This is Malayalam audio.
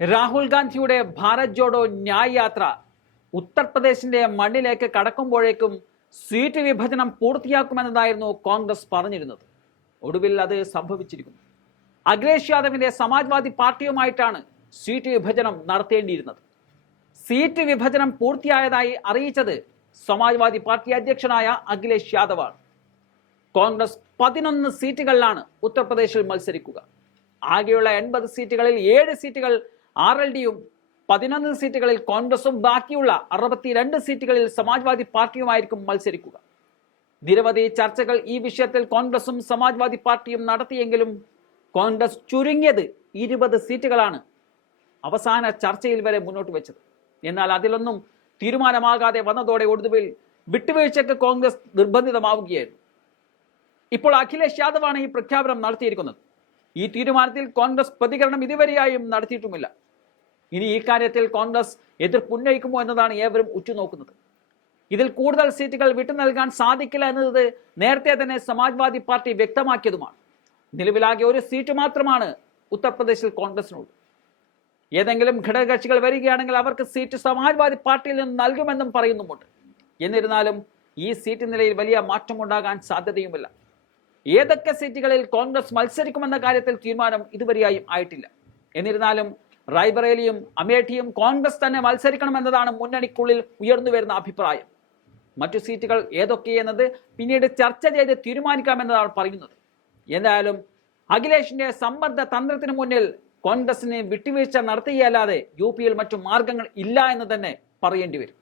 രാഹുൽ ഗാന്ധിയുടെ ഭാരത് ജോഡോ ന്യായ് യാത്ര ഉത്തർപ്രദേശിന്റെ മണ്ണിലേക്ക് കടക്കുമ്പോഴേക്കും സീറ്റ് വിഭജനം പൂർത്തിയാക്കുമെന്നതായിരുന്നു കോൺഗ്രസ് പറഞ്ഞിരുന്നത്. ഒടുവിൽ അത് സംഭവിച്ചിരിക്കുന്നു. അഖിലേഷ് യാദവിന്റെ സമാജ്വാദി പാർട്ടിയുമായിട്ടാണ് സീറ്റ് വിഭജനം നടത്തേണ്ടിയിരുന്നത്. സീറ്റ് വിഭജനം പൂർത്തിയായതായി അറിയിച്ചത് സമാജ്വാദി പാർട്ടി അധ്യക്ഷനായ അഖിലേഷ് യാദവാണ്. കോൺഗ്രസ് പതിനൊന്ന് സീറ്റുകളിലാണ് ഉത്തർപ്രദേശിൽ മത്സരിക്കുക. ആകെയുള്ള എൺപത് സീറ്റുകളിൽ ഏഴ് സീറ്റുകൾ ആർ എൽ ഡിയും പതിനൊന്ന് സീറ്റുകളിൽ കോൺഗ്രസും ബാക്കിയുള്ള അറുപത്തിരണ്ട് സീറ്റുകളിൽ സമാജ്വാദി പാർട്ടിയുമായിരിക്കും മത്സരിക്കുക. നിരവധി ചർച്ചകൾ ഈ വിഷയത്തിൽ കോൺഗ്രസും സമാജ്വാദി പാർട്ടിയും നടത്തിയെങ്കിലും കോൺഗ്രസ് ചുരുങ്ങിയത് ഇരുപത് സീറ്റുകളാണ് അവസാന ചർച്ചയിൽ വരെ മുന്നോട്ട് വെച്ചത്. എന്നാൽ അതിലൊന്നും തീരുമാനമാകാതെ വന്നതോടെ ഒടുവിൽ വിട്ടുവീഴ്ചയ്ക്ക് കോൺഗ്രസ് നിർബന്ധിതമാവുകയായിരുന്നു. ഇപ്പോൾ അഖിലേഷ് യാദവാണ് ഈ പ്രഖ്യാപനം നടത്തിയിരിക്കുന്നത്. ഈ തീരുമാനത്തിൽ കോൺഗ്രസ് പ്രതികരണം ഇതുവരെയായും നടത്തിയിട്ടുമില്ല. ഇനി ഈ കാര്യത്തിൽ കോൺഗ്രസ് എതിർപ്പുന്നയിക്കുമോ എന്നതാണ് ഏവരും ഉറ്റുനോക്കുന്നത്. ഇതിൽ കൂടുതൽ സീറ്റുകൾ വിട്ടു നൽകാൻ സാധിക്കില്ല എന്നത് നേരത്തെ തന്നെ സമാജ്വാദി പാർട്ടി വ്യക്തമാക്കിയതുമാണ്. നിലവിലാകെ ഒരു സീറ്റ് മാത്രമാണ് ഉത്തർപ്രദേശിൽ കോൺഗ്രസിനുള്ളത്. ഏതെങ്കിലും ഘടകകക്ഷികൾ വരികയാണെങ്കിൽ അവർക്ക് സീറ്റ് സമാജ്വാദി പാർട്ടിയിൽ നിന്ന് നൽകുമെന്നും പറയുന്നുമുണ്ട്. എന്നിരുന്നാലും ഈ സീറ്റ് നിലയിൽ വലിയ മാറ്റമുണ്ടാകാൻ സാധ്യതയുമില്ല. ഏതൊക്കെ സീറ്റുകളിൽ കോൺഗ്രസ് മത്സരിക്കുമെന്ന കാര്യത്തിൽ തീരുമാനം ഇതുവരെയായും ആയിട്ടില്ല. എന്നിരുന്നാലും റായ്ബറേലിയും അമേഠിയും കോൺഗ്രസ് തന്നെ മത്സരിക്കണമെന്നതാണ് മുന്നണിക്കുള്ളിൽ ഉയർന്നു വരുന്ന അഭിപ്രായം. മറ്റു സീറ്റുകൾ ഏതൊക്കെയെന്നത് പിന്നീട് ചർച്ച ചെയ്ത് തീരുമാനിക്കാമെന്നതാണ് പറയുന്നത്. എന്തായാലും അഖിലേഷിന്റെ സമ്മർദ്ദ തന്ത്രത്തിന് മുന്നിൽ കോൺഗ്രസിന് വിട്ടുവീഴ്ച നടത്തുകയല്ലാതെ യു പിയിൽ മറ്റു മാർഗങ്ങൾ ഇല്ല എന്ന് തന്നെ പറയേണ്ടി വരും.